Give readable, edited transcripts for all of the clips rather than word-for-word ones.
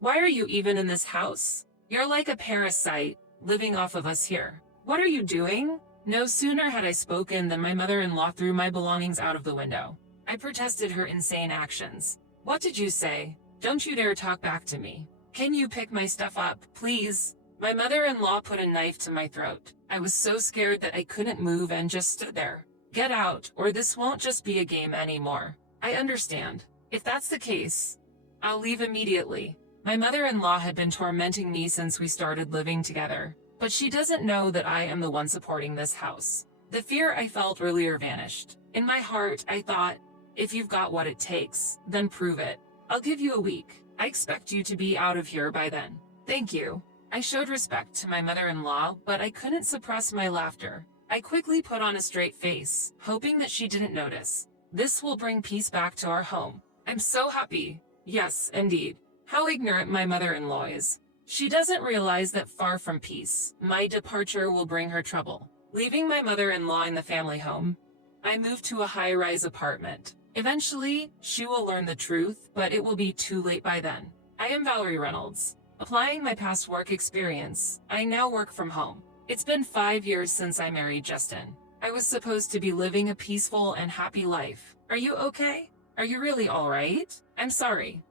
Why are you even in this house? You're like a parasite, living off of us here. What are you doing? No sooner had I spoken than my mother-in-law threw my belongings out of the window. I protested her insane actions. What did you say? Don't you dare talk back to me. Can you pick my stuff up, please? My mother-in-law put a knife to my throat. I was so scared that I couldn't move and just stood there. Get out, or this won't just be a game anymore. I understand. If that's the case, I'll leave immediately. My mother-in-law had been tormenting me since we started living together, but she doesn't know that I am the one supporting this house. The fear I felt earlier vanished. In my heart, I thought, if you've got what it takes, then prove it. I'll give you a week. I expect you to be out of here by then. Thank you. I showed respect to my mother-in-law, but I couldn't suppress my laughter. I quickly put on a straight face, hoping that she didn't notice. This will bring peace back to our home. I'm so happy. Yes, indeed. How ignorant my mother-in-law is. She doesn't realize that far from peace, my departure will bring her trouble. Leaving my mother-in-law in the family home, I moved to a high-rise apartment. Eventually, she will learn the truth, but it will be too late by then. I am Valerie Reynolds. Applying my past work experience, I now work from home. It's been 5 years since I married Justin. I was supposed to be living a peaceful and happy life. Are you okay? Are you really alright? I'm sorry.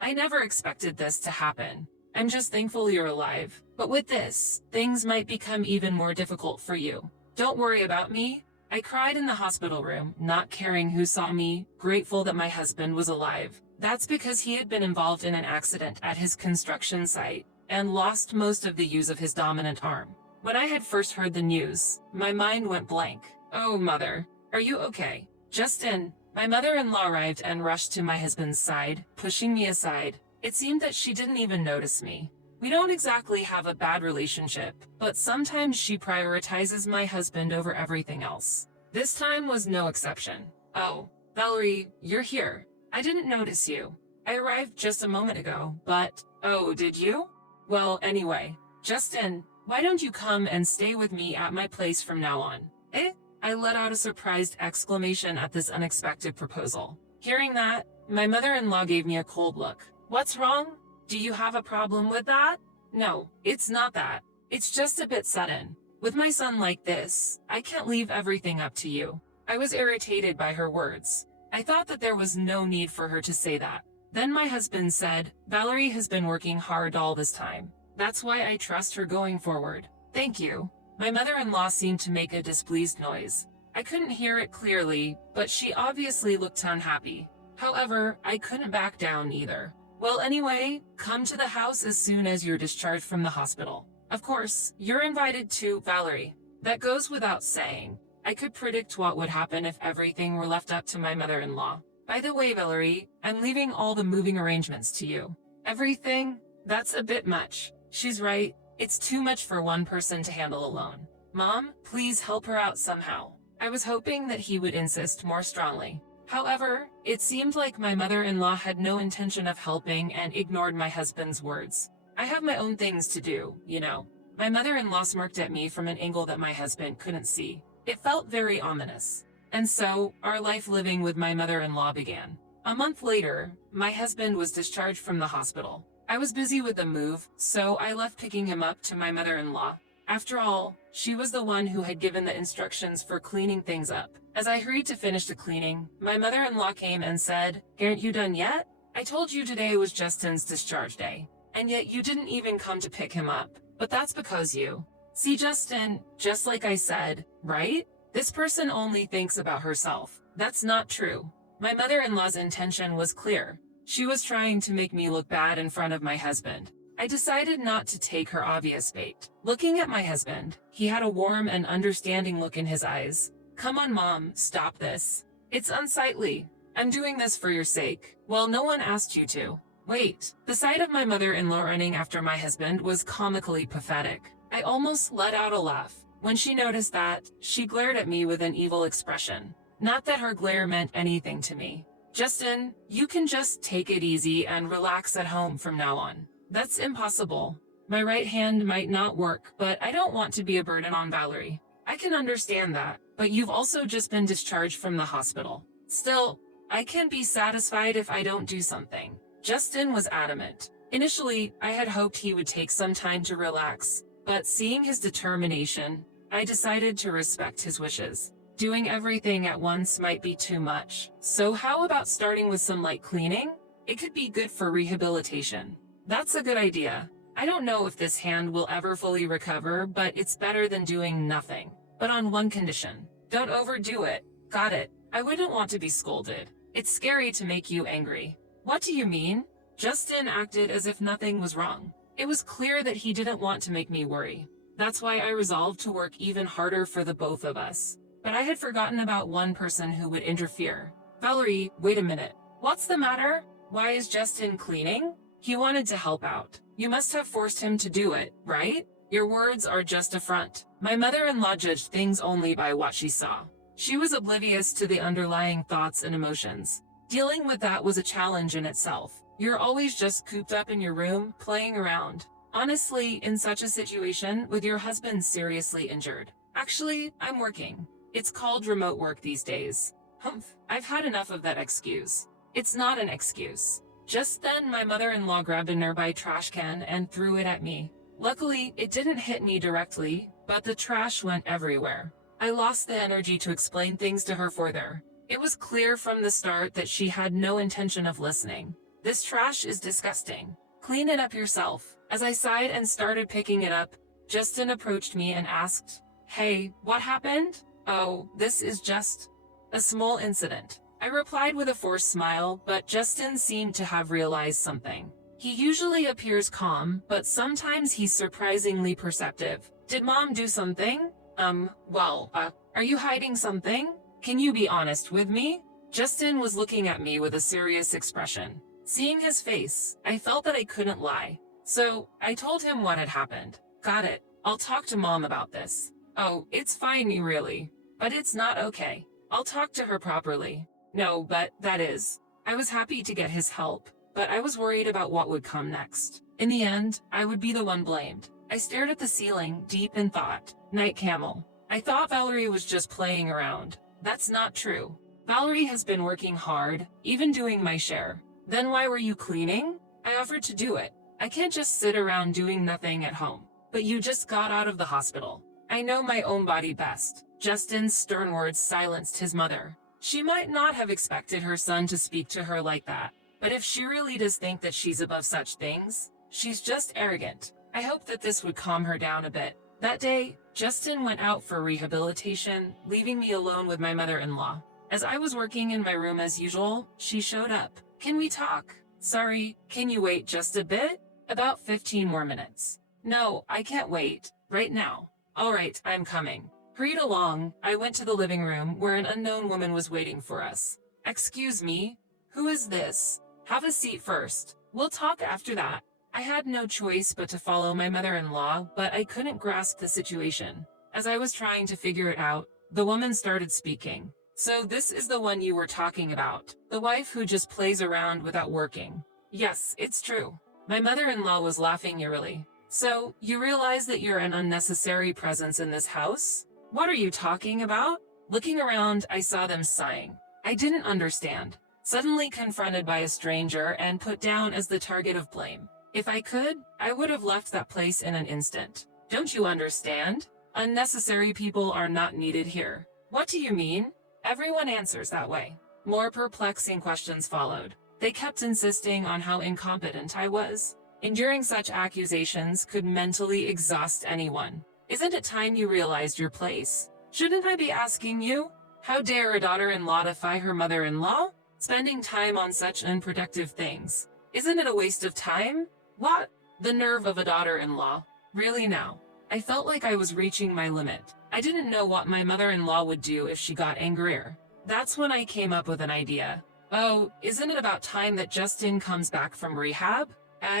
I never expected this to happen. I'm just thankful you're alive. But with this, things might become even more difficult for you. Don't worry about me. I cried in the hospital room, not caring who saw me, grateful that my husband was alive. That's because he had been involved in an accident at his construction site and lost most of the use of his dominant arm. When I had first heard the news, my mind went blank. Oh, mother, are you okay? Justin, my mother-in-law arrived and rushed to my husband's side, pushing me aside. It seemed that she didn't even notice me. We don't exactly have a bad relationship, but sometimes she prioritizes my husband over everything else. This time was no exception. Oh, Valerie, you're here. I didn't notice you. I arrived just a moment ago, but, oh, did you? Well, anyway, Justin, why don't you come and stay with me at my place from now on? Eh? I let out a surprised exclamation at this unexpected proposal. Hearing that, my mother-in-law gave me a cold look. What's wrong? Do you have a problem with that? No, it's not that. It's just a bit sudden. With my son like this, I can't leave everything up to you. I was irritated by her words. I thought that there was no need for her to say that. Then my husband said, Valerie has been working hard all this time. That's why I trust her going forward. Thank you. My mother-in-law seemed to make a displeased noise. I couldn't hear it clearly, but she obviously looked unhappy. However, I couldn't back down either. Well, anyway, come to the house as soon as you're discharged from the hospital. Of course, you're invited to, Valerie. That goes without saying. I could predict what would happen if everything were left up to my mother-in-law. By the way, Valerie, I'm leaving all the moving arrangements to you. Everything? That's a bit much. She's right. It's too much for one person to handle alone. Mom, please help her out somehow. I was hoping that he would insist more strongly. However, it seemed like my mother-in-law had no intention of helping and ignored my husband's words. I have my own things to do, you know. My mother-in-law smirked at me from an angle that my husband couldn't see. It felt very ominous. And so, our life living with my mother-in-law began. A month later, my husband was discharged from the hospital. I was busy with the move, so I left picking him up to my mother-in-law. After all, she was the one who had given the instructions for cleaning things up. As I hurried to finish the cleaning, my mother-in-law came and said, "Aren't you done yet? I told you today was Justin's discharge day, and yet you didn't even come to pick him up. But that's because you see Justin, just like I said, right? This person only thinks about herself. That's not true." My mother-in-law's intention was clear. She was trying to make me look bad in front of my husband. I decided not to take her obvious bait. Looking at my husband, he had a warm and understanding look in his eyes. "Come on, Mom, stop this. It's unsightly. I'm doing this for your sake. Well, no one asked you to." Wait, the sight of my mother-in-law running after my husband was comically pathetic. I almost let out a laugh. When she noticed that, she glared at me with an evil expression. Not that her glare meant anything to me. "Justin, you can just take it easy and relax at home from now on." That's impossible. My right hand might not work, but I don't want to be a burden on Valerie. I can understand that, but you've also just been discharged from the hospital. Still, I can't be satisfied if I don't do something. Justin was adamant. Initially, I had hoped he would take some time to relax, but seeing his determination, I decided to respect his wishes. Doing everything at once might be too much. So how about starting with some light cleaning? It could be good for rehabilitation. That's a good idea. I don't know if this hand will ever fully recover, but it's better than doing nothing. But on one condition. Don't overdo it. Got it. I wouldn't want to be scolded. It's scary to make you angry. What do you mean? Justin acted as if nothing was wrong. It was clear that he didn't want to make me worry. That's why I resolved to work even harder for the both of us. But I had forgotten about one person who would interfere. Valerie, wait a minute. What's the matter? Why is Justin cleaning? He wanted to help out. You must have forced him to do it, right? Your words are just a front. My mother-in-law judged things only by what she saw. She was oblivious to the underlying thoughts and emotions. Dealing with that was a challenge in itself. You're always just cooped up in your room, playing around. Honestly, in such a situation, with your husband seriously injured. Actually, I'm working. It's called remote work these days. Humph, I've had enough of that excuse. It's not an excuse. Just then, my mother-in-law grabbed a nearby trash can and threw it at me. Luckily, it didn't hit me directly, but the trash went everywhere. I lost the energy to explain things to her further. It was clear from the start that she had no intention of listening. This trash is disgusting. Clean it up yourself. As I sighed and started picking it up, Justin approached me and asked, "Hey, what happened?" "Oh, this is just a small incident." I replied with a forced smile, but Justin seemed to have realized something. He usually appears calm, but sometimes he's surprisingly perceptive. "Did Mom do something?" Are you hiding something? Can you be honest with me?" Justin was looking at me with a serious expression. Seeing his face, I felt that I couldn't lie. So, I told him what had happened. "Got it. I'll talk to Mom about this." "Oh, it's fine, really. But it's not okay. I'll talk to her properly." "No, but that is." I was happy to get his help, but I was worried about what would come next. In the end, I would be the one blamed. I stared at the ceiling, deep in thought. Night camel. I thought Valerie was just playing around. That's not true. Valerie has been working hard, even doing my share. Then why were you cleaning? I offered to do it. I can't just sit around doing nothing at home. But you just got out of the hospital. I know my own body best. Justin's stern words silenced his mother. She might not have expected her son to speak to her like that. But if she really does think that she's above such things, she's just arrogant. I hoped that this would calm her down a bit. That day, Justin went out for rehabilitation, leaving me alone with my mother-in-law. As I was working in my room as usual, she showed up. "Can we talk?" "Sorry, can you wait just a bit?" "About 15 more minutes." "No, I can't wait. Right now." "All right, I'm coming." Hurried along, I went to the living room where an unknown woman was waiting for us. "Excuse me, who is this?" "Have a seat first. We'll talk after that." I had no choice but to follow my mother-in-law, but I couldn't grasp the situation. As I was trying to figure it out, the woman started speaking. "So this is the one you were talking about, the wife who just plays around without working." "Yes, it's true." My mother-in-law was laughing eerily. "So, you realize that you're an unnecessary presence in this house?" "What are you talking about?" Looking around, I saw them sighing. I didn't understand. Suddenly confronted by a stranger and put down as the target of blame. If I could, I would have left that place in an instant. "Don't you understand? Unnecessary people are not needed here." "What do you mean?" Everyone answers that way. More perplexing questions followed. They kept insisting on how incompetent I was. Enduring such accusations could mentally exhaust anyone. "Isn't it time you realized your place? Shouldn't I be asking you? How dare a daughter-in-law defy her mother-in-law? Spending time on such unproductive things. Isn't it a waste of time?" "What? The nerve of a daughter-in-law. Really now?" I felt like I was reaching my limit. I didn't know what my mother-in-law would do if she got angrier. That's when I came up with an idea. "Oh, isn't it about time that Justin comes back from rehab?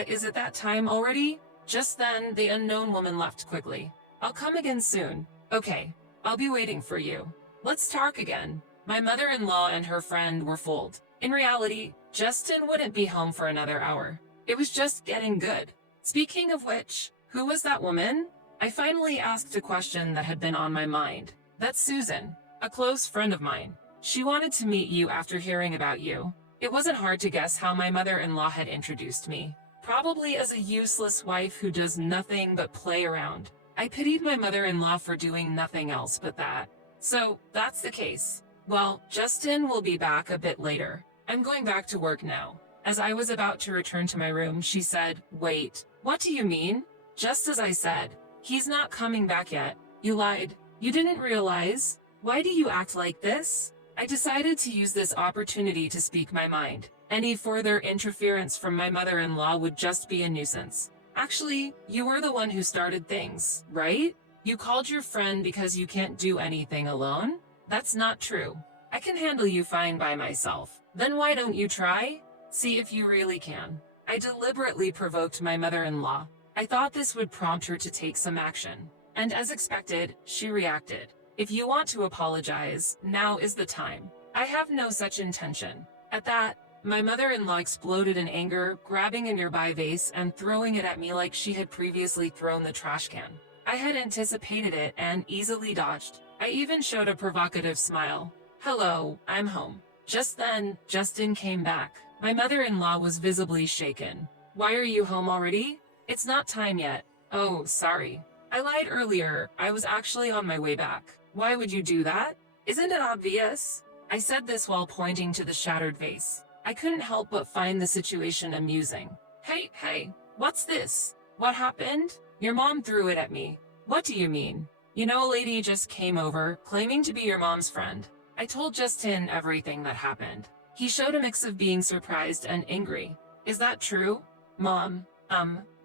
Is it that time already?" Just then, the unknown woman left quickly. "I'll come again soon." "Okay, I'll be waiting for you. Let's talk again." My mother-in-law and her friend were fooled. In reality, Justin wouldn't be home for another hour. It was just getting good. Speaking of which, who was that woman? I finally asked a question that had been on my mind. "That's Susan, a close friend of mine. She wanted to meet you after hearing about you." It wasn't hard to guess how my mother-in-law had introduced me. Probably as a useless wife who does nothing but play around. I pitied my mother-in-law for doing nothing else but that. So, that's the case. Well, Justin will be back a bit later. I'm going back to work now. As I was about to return to my room, she said, "Wait, what do you mean?" Just as I said, "He's not coming back yet. You lied. You didn't realize? Why do you act like this?" I decided to use this opportunity to speak my mind. Any further interference from my mother-in-law would just be a nuisance. "Actually, you were the one who started things, right? You called your friend because you can't do anything alone? That's not true. I can handle you fine by myself. Then why don't you try? See if you really can." I deliberately provoked my mother-in-law. I thought this would prompt her to take some action. And as expected, she reacted. "If you want to apologize, now is the time. I have no such intention." At that, my mother-in-law exploded in anger, grabbing a nearby vase and throwing it at me like she had previously thrown the trash can. I had anticipated it and easily dodged. I even showed a provocative smile. "Hello, I'm home." Just then, Justin came back. My mother-in-law was visibly shaken. "Why are you home already? It's not time yet." "Oh, sorry. I lied earlier. I was actually on my way back." "Why would you do that? Isn't it obvious?" I said this while pointing to the shattered vase. I couldn't help but find the situation amusing. Hey, what's this? What happened?" "Your mom threw it at me." "What do you mean?" "You know, a lady just came over, claiming to be your mom's friend." I told Justin everything that happened. He showed a mix of being surprised and angry. "Is that true?" "Mom,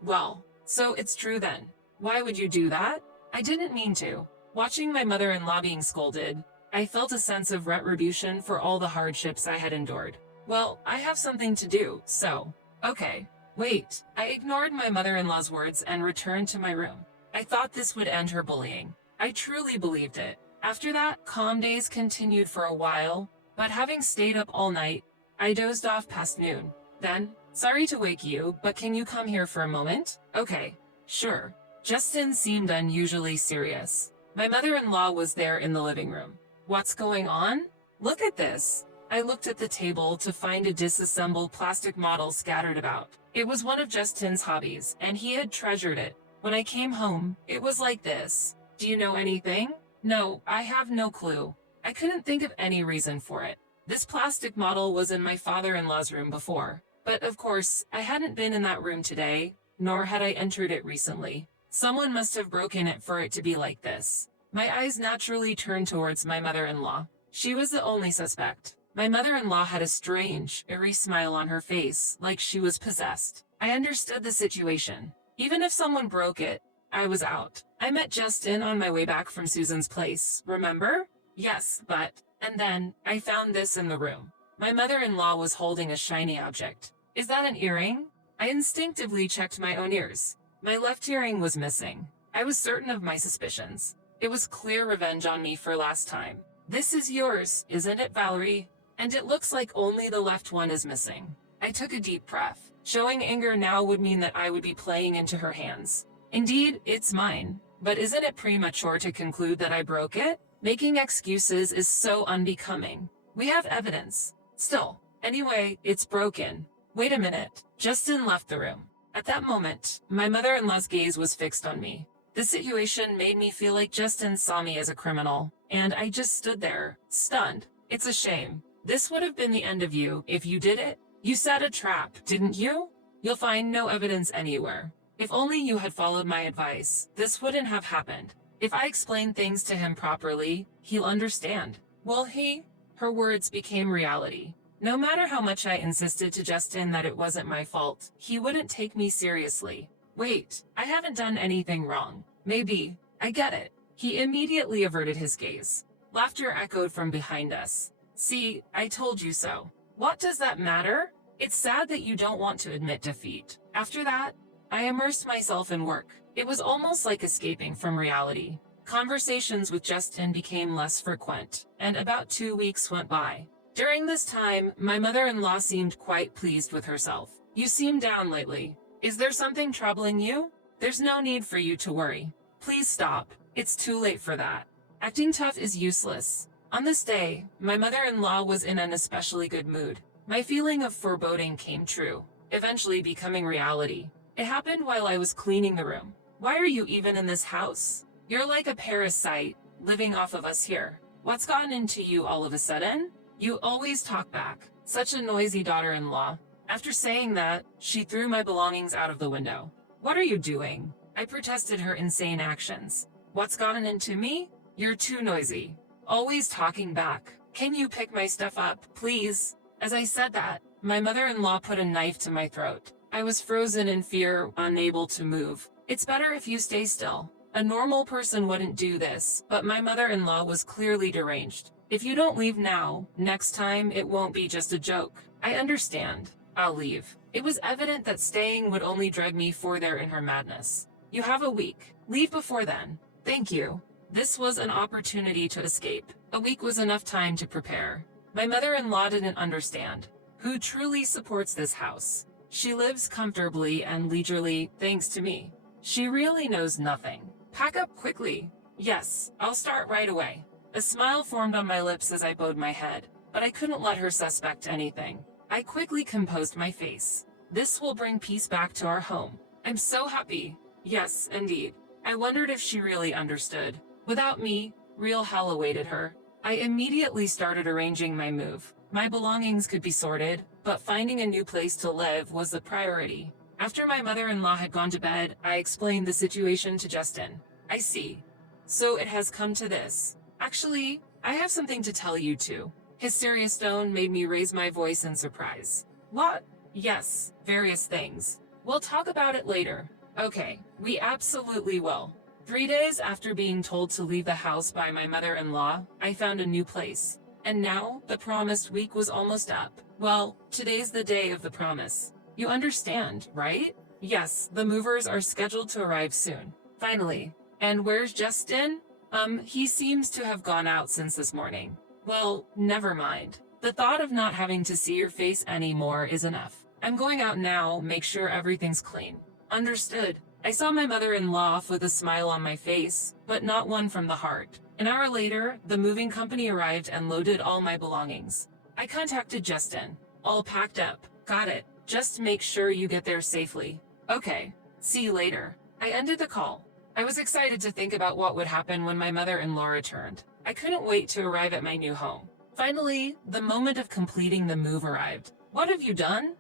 well, so it's true then. Why would you do that?" "I didn't mean to." Watching my mother-in-law being scolded, I felt a sense of retribution for all the hardships I had endured. "Well, I have something to do, so." "Okay. Wait." I ignored my mother-in-law's words and returned to my room. I thought this would end her bullying. I truly believed it. After that, calm days continued for a while, but having stayed up all night, I dozed off past noon. Then, "Sorry to wake you, but can you come here for a moment?" "Okay. Sure." Justin seemed unusually serious. My mother-in-law was there in the living room. "What's going on?" "Look at this." I looked at the table to find a disassembled plastic model scattered about. It was one of Justin's hobbies, and he had treasured it. When I came home, it was like this. "Do you know anything?" "No, I have no clue." I couldn't think of any reason for it. This plastic model was in my father-in-law's room before. But of course, I hadn't been in that room today, nor had I entered it recently. Someone must have broken it for it to be like this. My eyes naturally turned towards my mother-in-law. She was the only suspect. My mother-in-law had a strange, eerie smile on her face, like she was possessed. I understood the situation. Even if someone broke it, I was out. I met Justin on my way back from Susan's place, remember? Yes, but... And then, I found this in the room. My mother-in-law was holding a shiny object. "Is that an earring?" I instinctively checked my own ears. My left earring was missing. I was certain of my suspicions. It was clear revenge on me for last time. "This is yours, isn't it, Valerie? And it looks like only the left one is missing." I took a deep breath. Showing anger now would mean that I would be playing into her hands. "Indeed, it's mine. But isn't it premature to conclude that I broke it? Making excuses is so unbecoming. We have evidence. Still, anyway, it's broken." "Wait a minute." Justin left the room. At that moment, my mother-in-law's gaze was fixed on me. The situation made me feel like Justin saw me as a criminal, and I just stood there, stunned. "It's a shame. This would have been the end of you if you did it. You set a trap, didn't you? You'll find no evidence anywhere. If only you had followed my advice, this wouldn't have happened. If I explain things to him properly, he'll understand." "Will he?" Her words became reality. No matter how much I insisted to Justin that it wasn't my fault, he wouldn't take me seriously. "Wait, I haven't done anything wrong. Maybe. I get it." He immediately averted his gaze. Laughter echoed from behind us. "See, I told you so." "What does that matter? It's sad that you don't want to admit defeat." After that, I immersed myself in work. It was almost like escaping from reality. Conversations with Justin became less frequent, and about 2 weeks went by. During this time, my mother-in-law seemed quite pleased with herself. "You seem down lately. Is there something troubling you?" "There's no need for you to worry. Please stop. It's too late for that. Acting tough is useless." On this day, my mother-in-law was in an especially good mood. My feeling of foreboding came true. eventually becoming reality. It happened while I was cleaning the room. Why are you even in this house? You're like a parasite, living off of us here. What's gotten into you all of a sudden? You always talk back. Such a noisy daughter-in-law. After saying that, she threw my belongings out of the window. What are you doing? I protested her insane actions. What's gotten into me? You're too noisy. Always talking back. Can you pick my stuff up, please? As I said that, my mother-in-law put a knife to my throat. I was frozen in fear, unable to move. It's better if you stay still. A normal person wouldn't do this, but my mother-in-law was clearly deranged. If you don't leave now, next time it won't be just a joke. I understand. I'll leave. It was evident that staying would only drag me further in her madness. You have a week. Leave before then. Thank you. This was an opportunity to escape. A week was enough time to prepare. My mother-in-law didn't understand. Who truly supports this house? She lives comfortably and leisurely thanks to me. She really knows nothing. Pack up quickly. Yes, I'll start right away. A smile formed on my lips as I bowed my head, but I couldn't let her suspect anything. I quickly composed my face. This will bring peace back to our home. I'm so happy. Yes, indeed. I wondered if she really understood. Without me, real hell awaited her. I immediately started arranging my move. My belongings could be sorted, but finding a new place to live was the priority. After my mother-in-law had gone to bed, I explained the situation to Justin. I see. So it has come to this. Actually, I have something to tell you too. His serious tone made me raise my voice in surprise. What? Yes, various things. We'll talk about it later. Okay, we absolutely will. 3 days after being told to leave the house by my mother-in-law, I found a new place. And now, the promised week was almost up. Well, today's the day of the promise. You understand, right? Yes, the movers are scheduled to arrive soon. Finally. And where's Justin? He seems to have gone out since this morning. Well, never mind. The thought of not having to see your face anymore is enough. I'm going out now, make sure everything's clean. Understood. I saw my mother-in-law with a smile on my face, but not one from the heart. An hour later, the moving company arrived and loaded all my belongings. I contacted Justin. All packed up. Got it. Just make sure you get there safely. Okay. See you later. I ended the call. I was excited to think about what would happen when my mother-in-law returned. I couldn't wait to arrive at my new home. Finally, the moment of completing the move arrived. What have you done?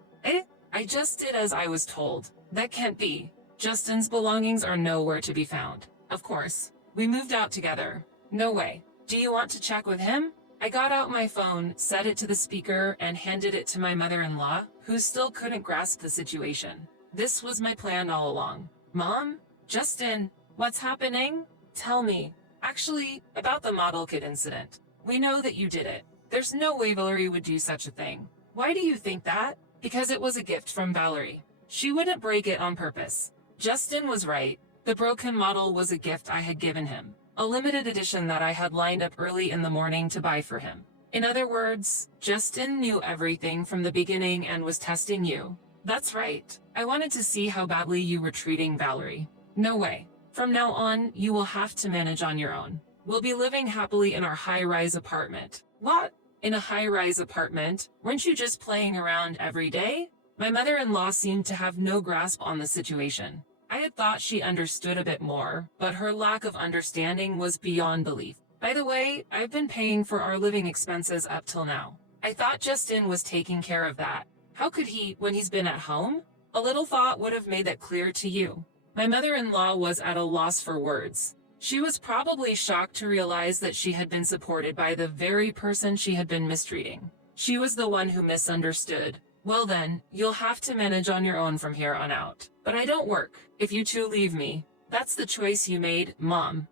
I just did as I was told. That can't be. Justin's belongings are nowhere to be found. Of course. We moved out together. No way. Do you want to check with him? I got out my phone, set it to the speaker, and handed it to my mother-in-law, who still couldn't grasp the situation. This was my plan all along. Mom? Justin? What's happening? Tell me. Actually, about the model kit incident. We know that you did it. There's no way Valerie would do such a thing. Why do you think that? Because it was a gift from Valerie. She wouldn't break it on purpose. Justin was right. The broken model was a gift I had given him. A limited edition that I had lined up early in the morning to buy for him. In other words, Justin knew everything from the beginning and was testing you. That's right. I wanted to see how badly you were treating Valerie. No way. From now on, you will have to manage on your own. We'll be living happily in our high-rise apartment. What? In a high-rise apartment? Weren't you just playing around every day? My mother-in-law seemed to have no grasp on the situation. I had thought she understood a bit more, but her lack of understanding was beyond belief. By the way, I've been paying for our living expenses up till now. I thought Justin was taking care of that. How could he, when he's been at home? A little thought would have made that clear to you. My mother-in-law was at a loss for words. She was probably shocked to realize that she had been supported by the very person she had been mistreating. She was the one who misunderstood. Well then, you'll have to manage on your own from here on out. But I don't work. If you two leave me, that's the choice you made, Mom.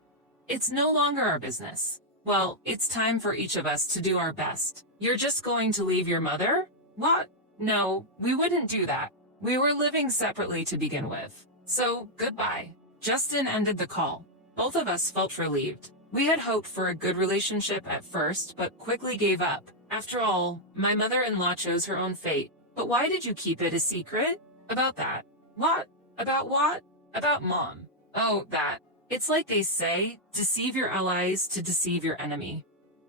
It's no longer our business. Well, it's time for each of us to do our best. You're just going to leave your mother? What? No, we wouldn't do that. We were living separately to begin with. So, goodbye. Justin ended the call. Both of us felt relieved. We had hoped for a good relationship at first, but quickly gave up. After all, my mother-in-law chose her own fate. But why did you keep it a secret? About that. What? About what? About Mom. Oh, that. It's like they say, deceive your allies to deceive your enemy.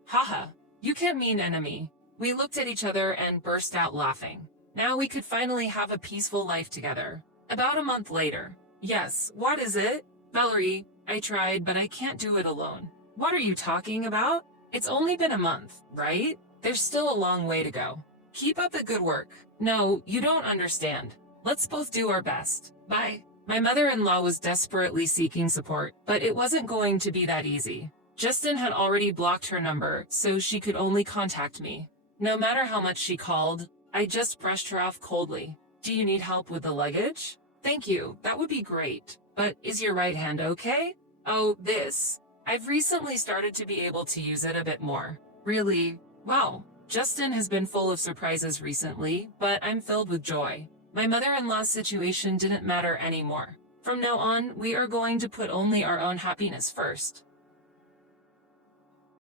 Haha, you can't mean enemy. We looked at each other and burst out laughing. Now we could finally have a peaceful life together. About a month later. Yes, what is it? Valerie, I tried, but I can't do it alone. What are you talking about? It's only been a month, right? There's still a long way to go. Keep up the good work. No, you don't understand. Let's both do our best. Bye. My mother-in-law was desperately seeking support, but it wasn't going to be that easy. Justin had already blocked her number, so she could only contact me. No matter how much she called, I just brushed her off coldly. Do you need help with the luggage? Thank you, that would be great. But is your right hand okay? Oh, this. I've recently started to be able to use it a bit more. Really? Wow. Justin has been full of surprises recently, but I'm filled with joy. My mother-in-law's situation didn't matter anymore. From now on, we are going to put only our own happiness first.